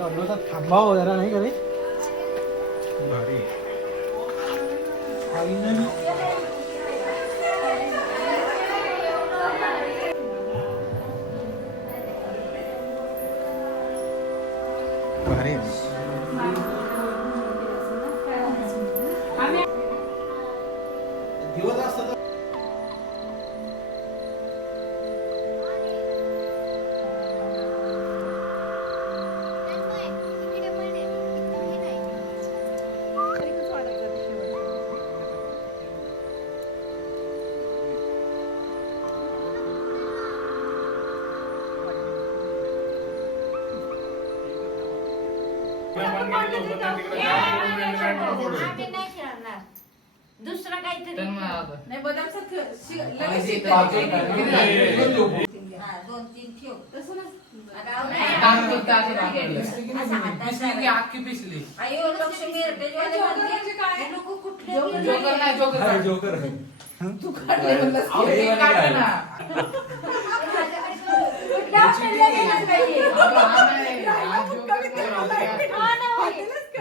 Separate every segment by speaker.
Speaker 1: थोडासा थांबावं जरा नाही का रे
Speaker 2: भारी
Speaker 1: फायनली
Speaker 3: दुसरं काहीतरी
Speaker 4: नाही
Speaker 3: बदाम दोन तीन ठेव.
Speaker 2: अख्खी पिसली.
Speaker 4: जोकर
Speaker 2: नाही. जोकर
Speaker 1: जोकर
Speaker 4: तू काढले
Speaker 2: म्हणलं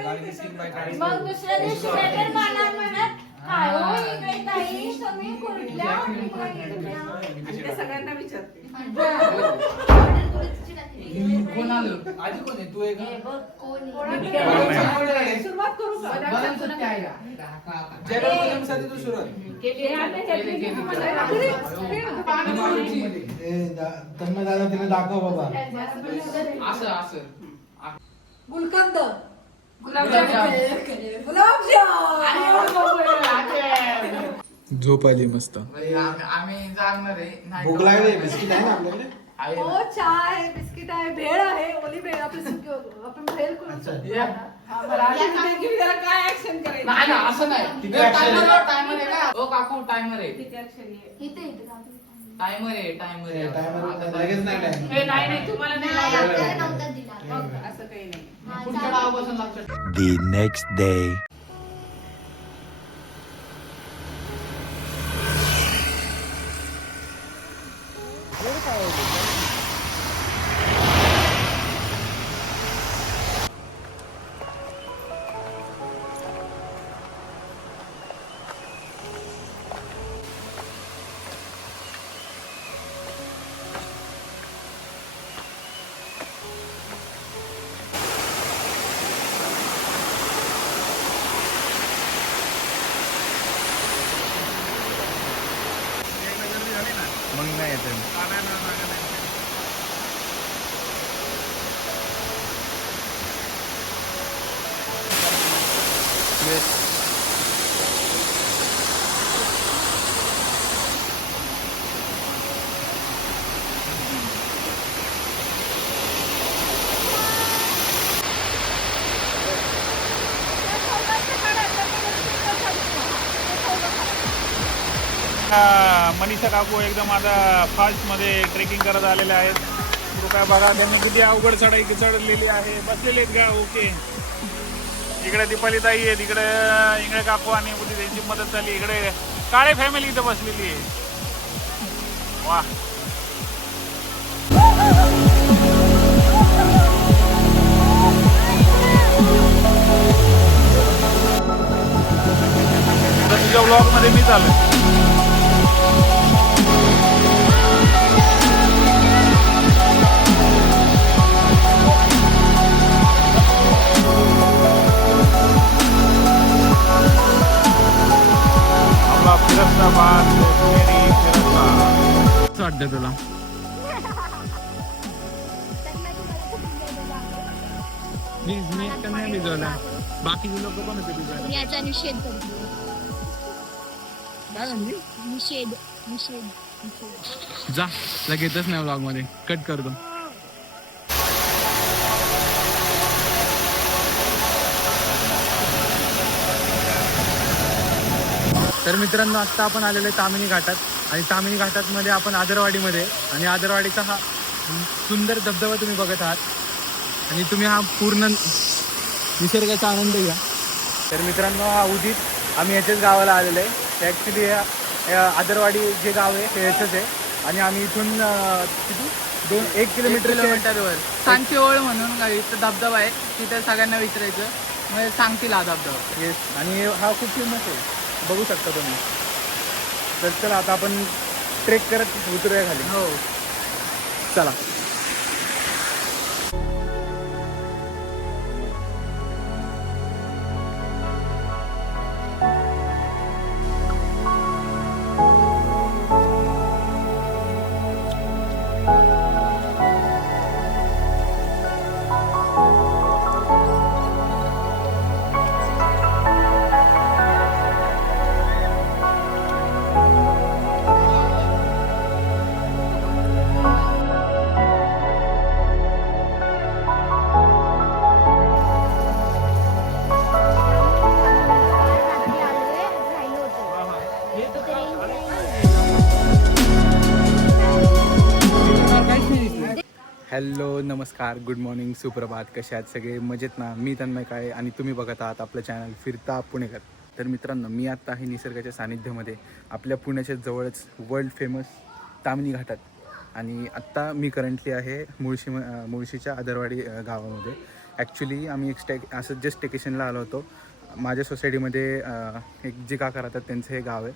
Speaker 3: मग दुसऱ्या दिवशी काहीतरी मला म्हणत काय हो इकडे ताई तुम्ही कुठल्या?
Speaker 4: आणि ते सगळ्यांना विचारते.
Speaker 2: कोण आलं आधी कोण आहे? तू एक
Speaker 3: हे?
Speaker 4: सुरुवात करू
Speaker 2: तू सुरुवात.
Speaker 1: दादा तिने दाखव बाबा.
Speaker 2: असं असं.
Speaker 4: गुलकंद.
Speaker 5: झोप आली मस्त
Speaker 2: आम्ही
Speaker 1: भूक लागली बिस्किट आहे ना आपल्याकडे
Speaker 2: आहे
Speaker 4: हो. चहा आहे बिस्किट आहे भेळ आहे ओली भेळ आपली सुकी होतो आपण भेळ करून
Speaker 1: अच्छा.
Speaker 2: या.
Speaker 4: हा, बरं, आधी मी ते घेऊन त्याला काय ऍक्शन करायचं
Speaker 2: नाही ना असं नाही? टायमर टायमर आहे का ओ काकू टायमर आहे
Speaker 4: किती action आहे?
Speaker 3: इथे इथे दे.
Speaker 2: टायमर आहे टायमर आहे
Speaker 1: टायमर
Speaker 2: आता
Speaker 1: लगेच नाही.
Speaker 4: हे नाही नाही तुम्हाला नाही
Speaker 3: नाही,
Speaker 4: लावायचं.
Speaker 3: आपल्याला नव्हता दिला.
Speaker 4: मग असं काही नाही
Speaker 2: पुढच्या. डावापासून लक्षात
Speaker 5: The next day. मग नाही येत
Speaker 6: मनीषा काकू एकदम आता फास्टमध्ये ट्रेकिंग करत आलेले आहेत. कृपया बघा त्यांनी किती अवघड चढाई चढलेली आहे. बसलेले आहेत का? ओके. इकडे दीपाली ताई आहे तिकडे इंगळे काकू आणि उदी त्यांची मदत झाली. इकडे काळे फॅमिली इथं बसलेली आहे. वा. आता तुझ्या ब्लॉगमध्ये मी चालू
Speaker 5: वाटतं तुला. प्लीज मी एकटा नाही भिजवला. बाकीचे लोक पण होते भिजवायला.
Speaker 7: याचा निषेध करतो.
Speaker 5: काय म्हणली?
Speaker 7: निषेध निषेध निषेध.
Speaker 5: जा लगेचच नाही ब्लॉगमध्ये. कट करतो. तर मित्रांनो आत्ता आपण आलेलो आहे तामिनी घाटात. आणि तामिनी घाटातमध्ये आपण आदरवाडीमध्ये. आणि आदरवाडीचा हा सुंदर धबधबा तुम्ही बघत आहात. आणि तुम्ही हा पूर्ण निसर्गाचा आनंद घ्या. तर मित्रांनो हा उदित आम्ही याच्याच गावाला आलेलो आहे. ॲक्च्युली आदरवाडी जे गाव आहे ते याचंच आहे. आणि आम्ही इथून किती? दोन एक किलोमीटर
Speaker 2: किलोमीटरवर. सांची ओळ म्हणून इथं धबधबा आहे. तिथे सगळ्यांना विचारायचं. म्हणजे सांगतील हा धबधबा.
Speaker 5: येस आणि हा खूप फेमस आहे. बघू शकता तुम्ही. तर चला आता आपण ट्रेक करत उतरूया खाली.
Speaker 2: हो.
Speaker 5: चला. नमस्कार गुड मॉर्निंग सुप्रभात. कसे आहेत सगळे? मजेत ना? मी तन्मय काय आणि तुम्ही बघत आहात आपलं चॅनल फिरता पुणेकर. तर मित्रांनो मी आत्ता आहे निसर्गाच्या सानिध्यामध्ये. आपल्या पुण्याच्या जवळच वर्ल्ड फेमस तामणी घाटात. आणि आत्ता मी करंटली आहे मुळशी मुळशीच्या आदरवाडी गावामध्ये. ॲक्च्युली आम्ही एक स्टे असं जस्ट स्टेकेशनला आलो होतो. माझ्या सोसायटीमध्ये एक जे काका राहतात त्यांचं हे गाव आहे.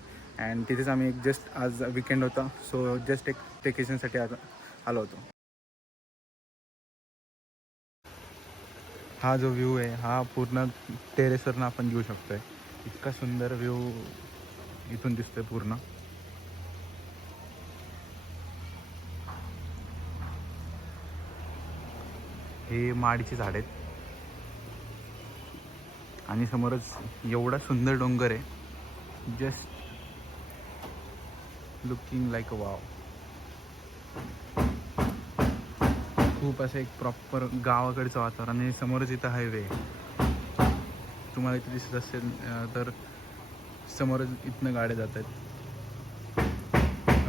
Speaker 5: अँड तिथेच आम्ही एक जस्ट आज विकेंड होता. सो जस्ट एक स्टेकेशनसाठी आज आलो होतो. हा जो व्ह्यू आहे हा पूर्ण टेरेसवरनं आपण घेऊ शकतो आहे इतका सुंदर व्ह्यू इथून दिसतोय पूर्ण. हे माडीची झाड आहेत. आणि समोरच एवढा सुंदर डोंगर आहे. Just looking like a wow खूप असं एक प्रॉपर गावाकडचं वातावरण आणि समोरच इथं हायवे तुम्हाला इथे दिसत असेल तर समोरच इथनं गाड्या जात आहेत.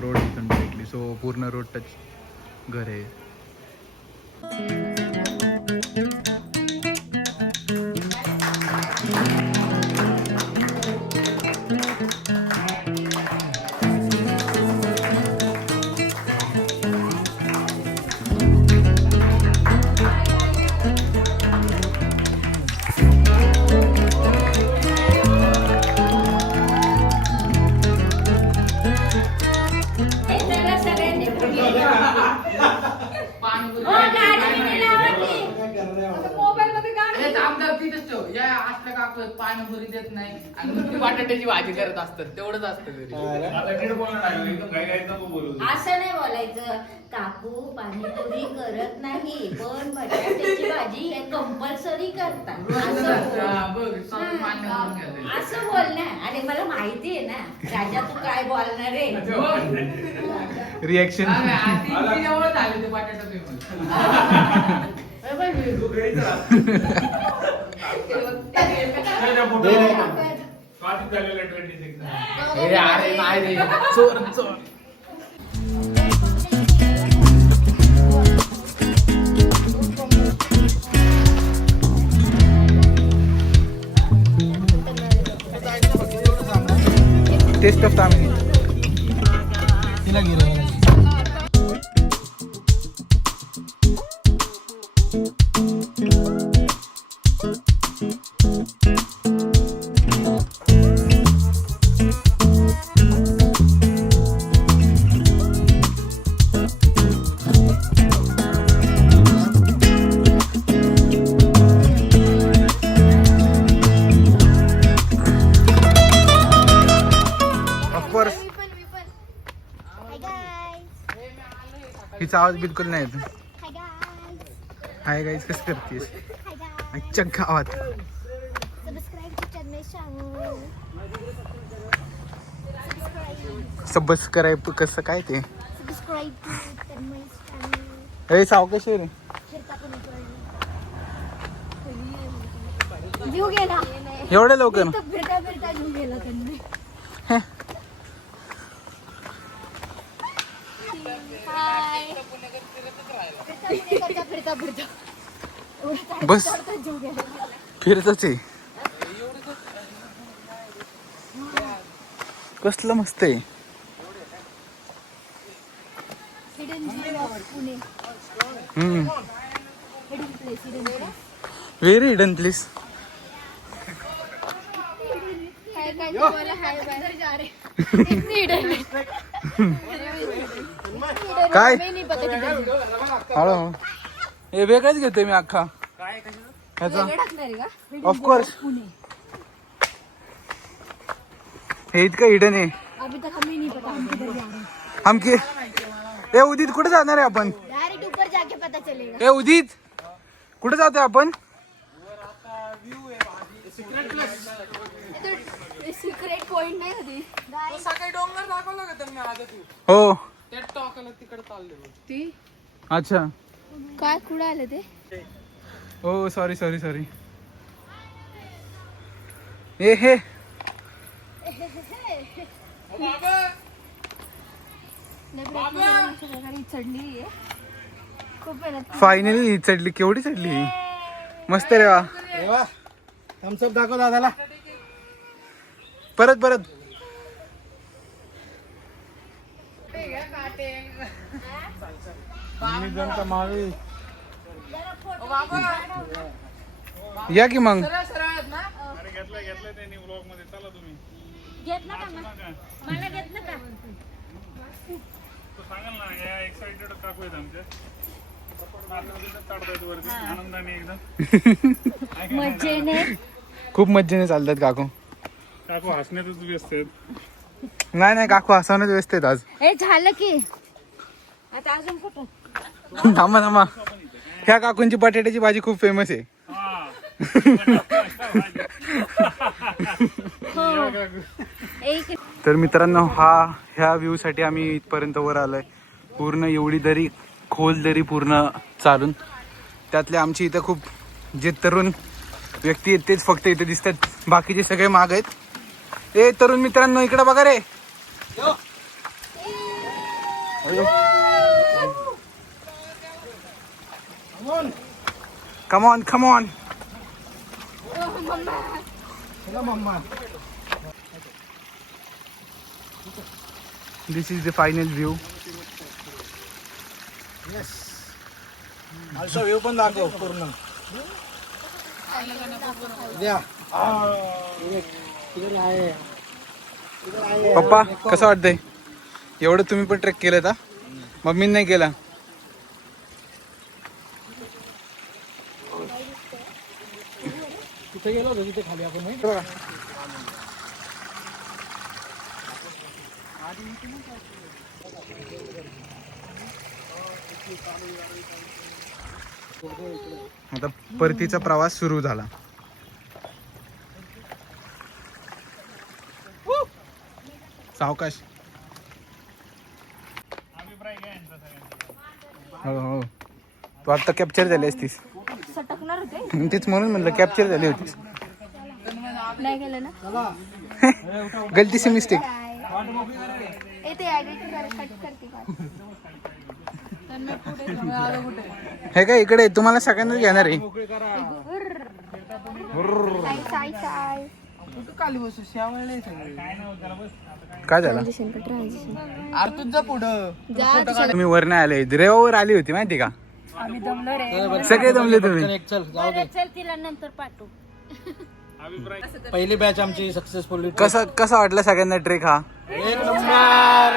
Speaker 5: रोड इथून डायरेक्टली सो पूर्ण रोड टच घर आहे.
Speaker 3: असं नाही बोलायचं. काकू पाणीपुरी करत नाही पण बटाट्याची भाजी हे कंपल्सरी करतात. असं बोल.
Speaker 2: हा, बघ स्वामी मान्य करून घ्या
Speaker 3: असं बोल ना. आणि मला माहिती आहे ना राजा तू काय बोलणार आहे.
Speaker 5: रिॲक्शन
Speaker 2: जवळ झाले ते अरे नाही रे. चोर चोर.
Speaker 5: टेस्ट ऑफ तामिनी
Speaker 1: तिला गिरवायला
Speaker 5: हिचा आवाज बिलकुल नाही येत.
Speaker 7: हाय गाईज
Speaker 5: कसं करतेस? आजच्या गावात.
Speaker 7: सबस्क्राईब
Speaker 5: कसं काय ते?
Speaker 7: शाहू
Speaker 5: हे सावकाश रे. एवढ्या लवकर? बस. फिरतच आहे. कसलं मस्त आहे. Very hidden please
Speaker 7: hi bye
Speaker 5: काय?
Speaker 7: नहीं पता किधर
Speaker 5: हळू. हे वेगळंच घेतोय मी अख्खा. ह्याचा. ऑफकोर्स हे इतकं हिडन आहे.
Speaker 7: अभी तक हमें नहीं पता हम किधर जा रहे हैं.
Speaker 5: हम की ए उदित कुठे जाणार आहे आपण?
Speaker 7: डायरेक्ट ऊपर जाके पता चलेगा.
Speaker 5: ए उदित कुठे जातोय आपण?
Speaker 7: सिक्रेट पॉइंट नाही होती.
Speaker 2: सकाळी डोंगर दाखवलं का त्यांनी आज तू?
Speaker 5: हो.
Speaker 2: त्या टॉकाला तिकडे चालले
Speaker 7: ती?
Speaker 5: अच्छा.
Speaker 7: काय कुठं आले ते?
Speaker 5: हो सॉरी सॉरी सॉरी ए हे.
Speaker 7: चढली आहे. खूप मेहनत
Speaker 5: फायनली चढली केवढी चढली मस्त रे वा.
Speaker 1: थम्सअप दाखव दादाला.
Speaker 5: परत परत.
Speaker 1: मावी.
Speaker 5: या की मग?
Speaker 6: अरे घेतलंय घेतलंय त्यांनी ब्लॉगमध्ये. चला तुम्ही.
Speaker 3: घेतलं का मग?
Speaker 6: नका.
Speaker 3: मला घेतलं का
Speaker 6: तो सांगाल ना या एक्साइटेड काकू आहेत आमच्या आता तिथं चढतायत वरती. आनंदाने एकदम.
Speaker 3: मजेने
Speaker 5: खूप मज्जेने चालतात काकू.
Speaker 6: काकू हसण्यातच व्यस्त आहेत.
Speaker 5: नाही नाही काकू हसवण्यात व्यस्त आहेत आज.
Speaker 3: हे झालं की. आता अजून कुठं?
Speaker 5: थांबा थांबा. ह्या काकूंची बटाट्याची भाजी खूप फेमस आहे.
Speaker 6: हा.
Speaker 5: तर मित्रांनो हा ह्या व्ह्यू साठी आम्ही इथपर्यंत वर आलोय. पूर्ण एवढी दरी खोल दरी पूर्ण चालून. त्यातले आमची इथं खूप जे तरुण व्यक्ती आहेत तेच फक्त इथे दिसतात. बाकीचे सगळे माग आहेत. ए तरुण मित्रांनो इकडे बघा रे. Come on come on this is the final view
Speaker 1: आमचा व्ह्यू पण दाखव पूर्ण द्या तिकडे आहे तिकडे आहे
Speaker 5: पप्पा कसं वाटतंय? एवढं तुम्ही पण ट्रेक केलं का मम्मीने नाही केला
Speaker 1: तिथे गेलो होतो तिथे खाली आपण नाही?
Speaker 5: आता परतीचा प्रवास सुरू झाला. सावकाश. हो हो. तू आता कॅप्चर झाली असतीस. तेच म्हणून म्हणलं कॅप्चर झाली होतीस.
Speaker 7: नाही गेलं ना?
Speaker 5: गलती से मिस्टेक हे काय इकडे तुम्हाला सगळ्यांना घेणार आहे. काय झालं?
Speaker 2: अरे तुझं पुढं
Speaker 5: तुम्ही वर नाही आले रेवावर आली होती माहिती का? सगळे जमले तुम्ही.
Speaker 1: चल जाऊ दे.
Speaker 3: चल तिला नंतर पाठवू.
Speaker 1: पहिली बॅच आमची सक्सेसफुल
Speaker 5: कसा कसा वाटला सगळ्यांना ट्रेक हा?
Speaker 1: एक नंबर!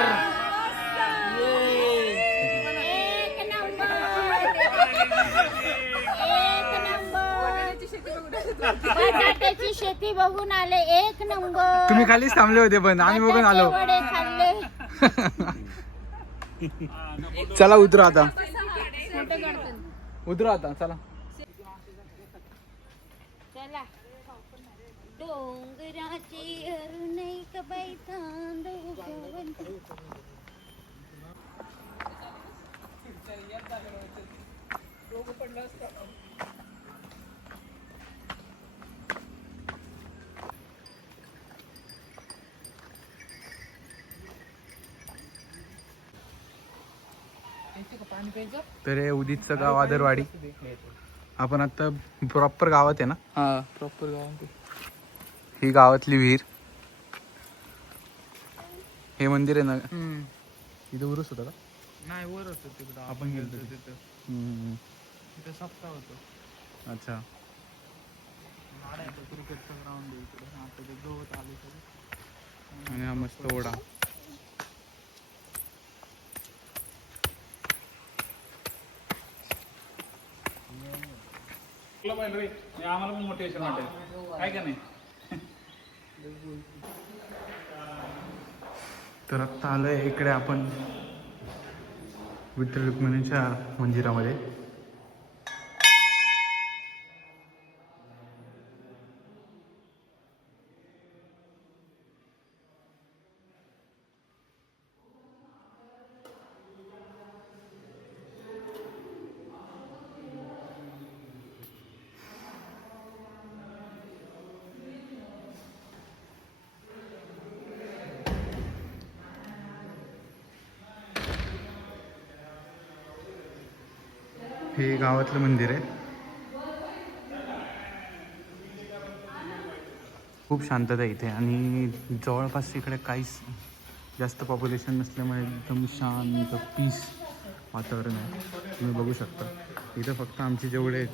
Speaker 3: एक नंबर! एक नंबर बटाट्याची शेती बघून आले एक नंबर!
Speaker 5: तुम्ही खालीच थांबले होते पण आम्ही बघून आलो.
Speaker 3: वडे खाल्ले.
Speaker 5: चला उतरू आता. उतरू आता चला.
Speaker 3: चला. डोंगराची अरुणै कबाई तांदूळ गवंती.
Speaker 5: तर हे उदितचं गाव आदरवाडी. आपण आता प्रॉपर गावात आहे ना?
Speaker 2: हा प्रॉपर गाव
Speaker 5: ही गावातली विहीर. हे मंदिर आहे ना? इथे उरूस होता का?
Speaker 2: नाही वर होतं तिकडं.
Speaker 5: आपण गेलो
Speaker 2: तिथं.
Speaker 5: हम्म.
Speaker 2: तिथं सप्ताह होतो.
Speaker 5: अच्छा.
Speaker 2: क्रिकेटचं ग्राउंड आहे इकडे. आता ते गवत आले सगळं
Speaker 5: आणि हा मस्त ओढा.
Speaker 6: आम्हाला पण मोटिवेशन वाटेल काय का नाही?
Speaker 5: तर आत्ता आलोय इकडे आपण विठ्ठल रुक्मिणीच्या मंदिरामध्ये. हे गावातलं मंदिर आहे. खूप शांतता इथे आणि जवळपास इकडे काहीच जास्त पॉप्युलेशन नसल्यामुळे एकदम शांत पीस वातावरण आहे. तुम्ही बघू शकता. इथं फक्त आमचे जेवढे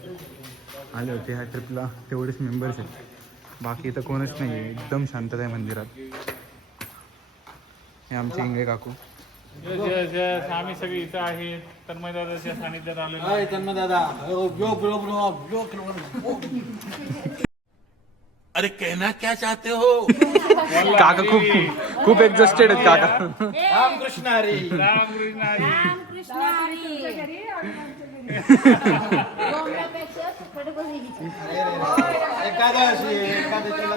Speaker 5: आले होते ह्या ट्रिपला तेवढेच मेंबर्स आहेत. बाकी इथं कोणच नाही आहे एकदम शांतता आहे मंदिरात. हे आमचे इंगे काकू.
Speaker 6: जे- जे- जे आम्ही सगळे इथं आहेत. तन्मय दादाच्या सानिध्यात आलेलो
Speaker 1: तन्मय दादा. यो यो
Speaker 8: अरे कहना क्या चाहते हो?
Speaker 5: काका खूप खूप एक्झॉस्टेड आहेत काका.
Speaker 1: रामकृष्ण हरी.
Speaker 6: रामकृष्ण हरी.
Speaker 1: एकादशी एकादशीला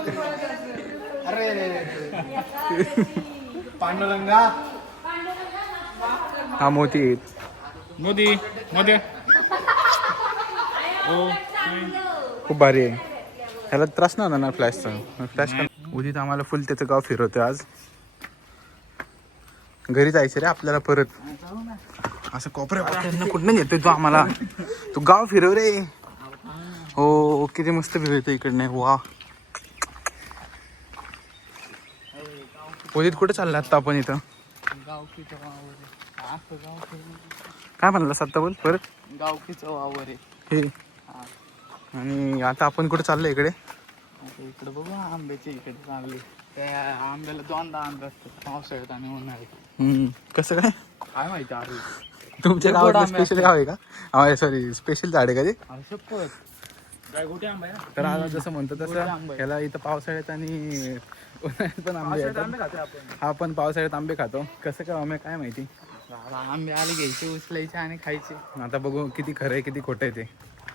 Speaker 1: अरे रे रे. पांडुरंगा?
Speaker 5: हा मोती.
Speaker 6: मोदी मोदी.
Speaker 5: खूप भारी आहे. ह्याला त्रास नाही ना फ्लॅशचा फ्लॅश उदित आम्हाला फुल त्याचं गाव फिरवतोय आज. घरी जायचं रे आपल्याला परत. असं कोपऱ्या कुठं येतोय तो आम्हाला? तू गाव फिरव रे. हो किती मस्त फिरवतो इकडनं. वा. उदित कुठे चालला आता आपण इथं? काय म्हणला आत्ता बोल परत?
Speaker 2: गावकीचं वावर आहे.
Speaker 5: हे. आणि आता आपण कुठे चाललो इकडे?
Speaker 2: आता इकडे बघू आंब्याच्या इकडे चालले त्या आंब्याला दोनदा आंबे असतात पावसाळ्यात आणि उन्हाळ्यात.
Speaker 5: हम्म, कसं काय?
Speaker 2: काय माहिती अरे
Speaker 5: तुमच्या
Speaker 2: गोड
Speaker 5: गावात
Speaker 2: आंबे
Speaker 5: स्पेशल गाव आहे का? सॉरी स्पेशल झाड आहे का ते?
Speaker 2: अरे शपथ.
Speaker 6: गायगोटी आंबा आहे?
Speaker 5: तर आता जसं म्हणतो
Speaker 2: गोड
Speaker 5: तसं
Speaker 2: आंबे.
Speaker 5: याला इथं पावसाळ्यात आणि उन्हाळ्यात पण आंबे येतात.
Speaker 6: खाते आपण.
Speaker 5: हा पण पावसाळ्यात आंबे खातो. कसं काय आम्ही काय माहिती?
Speaker 2: आंबे आले घ्यायचे उचलायचे आणि खायचे.
Speaker 5: आता बघू किती खरं आहे किती खोटं आहे ते.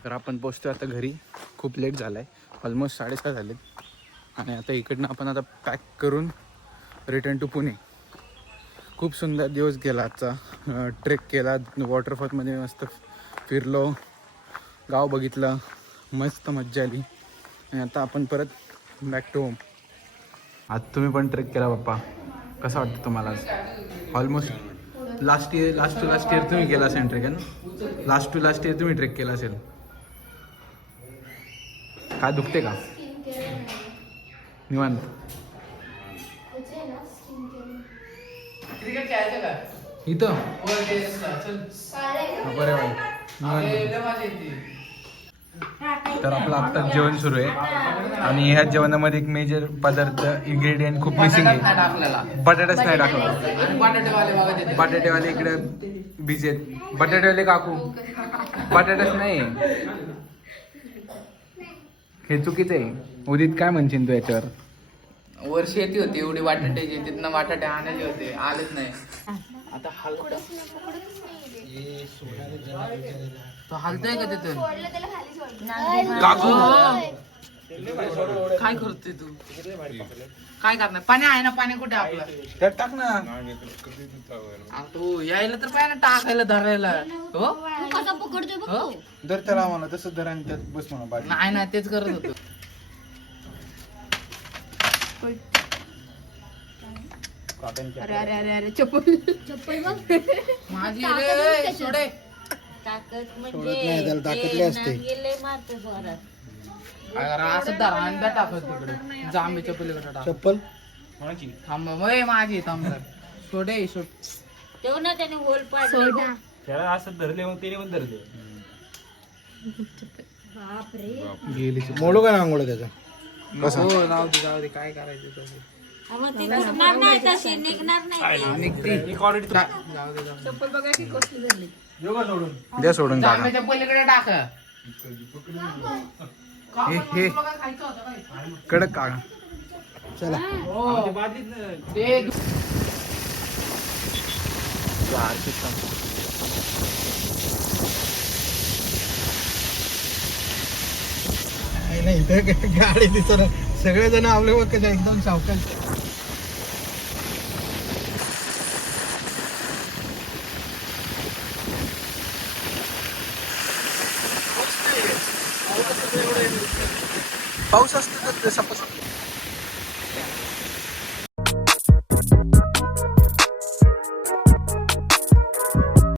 Speaker 5: तर आपण पोचतो आता घरी. खूप लेट झालाय. ऑलमोस्ट साडेसहा झालेत. आणि आता इकडनं आपण आता पॅक करून रिटर्न टू पुणे. खूप सुंदर दिवस गेला आजचा. ट्रेक केला. वॉटरफॉलमध्ये मस्त फिरलो. गाव बघितलं. मस्त मज्जा आली. आणि आता आपण परत बॅक टू होम आज तुम्ही पण ट्रेक केला बाप्पा कसं वाटतं तुम्हाला almost last year last to last year तुम्ही केला असेल ट्रेक ना? लास्ट टू लास्ट इयर तुम्ही ट्रेक केला असेल. काय दुखते का? निवांत.
Speaker 2: क्रिकेट खेळायचं का
Speaker 5: इथं हा, बरं तर आपलं आता जेवण सुरू आहे. आणि ह्या जेवणामध्ये एक मेजर पदार्थ इन्ग्रेडियंट खूप मिसिंग आहे. बटाटाच नाही टाकला.
Speaker 2: आणि बटाटेवाले
Speaker 5: इकडे बिझी आहेत. बटाटेवाले काकू. बटाटाच नाही हे चुकीचं आहे. उदित काय म्हणशील तू याच्यावर?
Speaker 2: वर शेती होती एवढी बटाट्याची तिथनं बटाटे आणायचे होते आलेच नाही. आता हलत तो हलतोय का तिथून?
Speaker 5: काकू.
Speaker 2: काय करतोय तू? काय करणार? पाणी आहे ना पाणी कुठे आपलं?
Speaker 5: त्यात टाक ना.
Speaker 2: आ, तू यायला तर पाहिजे ना टाकायला धरायला. हो?
Speaker 7: कसा पकडतोय बघ
Speaker 2: हो?
Speaker 5: धर त्याला आम्हाला तसं धर आणि त्यात बस म्हणा बाजू
Speaker 2: नाही ना तेच करत होतो.
Speaker 7: अरे अरे अरे अरे चप्पल. चप्पल बघ.
Speaker 2: माझी रे. सोडे
Speaker 3: ताकद
Speaker 1: सोडत
Speaker 3: म्हणजे
Speaker 1: नाही, त्याला ताकद लय असते.
Speaker 3: गेले मारतो जोरात.
Speaker 2: अरे असं धरा आणि त्या टाकत तिकडे जांबीच्या पलीकडे टाक.
Speaker 1: चप्पल?
Speaker 2: थांब मग माझी थांब जरा. सोडे सोड.
Speaker 3: तेव्हा ना त्याने होल पाडला
Speaker 7: सोडा.
Speaker 6: त्याला असं धरले मग पण धरले.
Speaker 3: बापरे.
Speaker 5: गेली
Speaker 1: मोडू का त्याचा?
Speaker 2: हो जाऊ दे जाऊ दे काय करायचं तसं.
Speaker 3: मग ती निघणार नाही तशी निघणार नाही ती.
Speaker 2: निघते. जाऊ दे जाऊ दे.
Speaker 4: चप्पल बघा की कसली झाली
Speaker 5: द्या सोडून काका
Speaker 2: जांभळ्याच्या पलीकडे टाक.
Speaker 5: हे हे.
Speaker 2: काय?
Speaker 5: कडक काका
Speaker 2: हो. ते
Speaker 1: नाही नाही इथं गाडी दिसत सगळेजण आपले एकदम सावकाश.
Speaker 5: पाऊस असतो तर तसा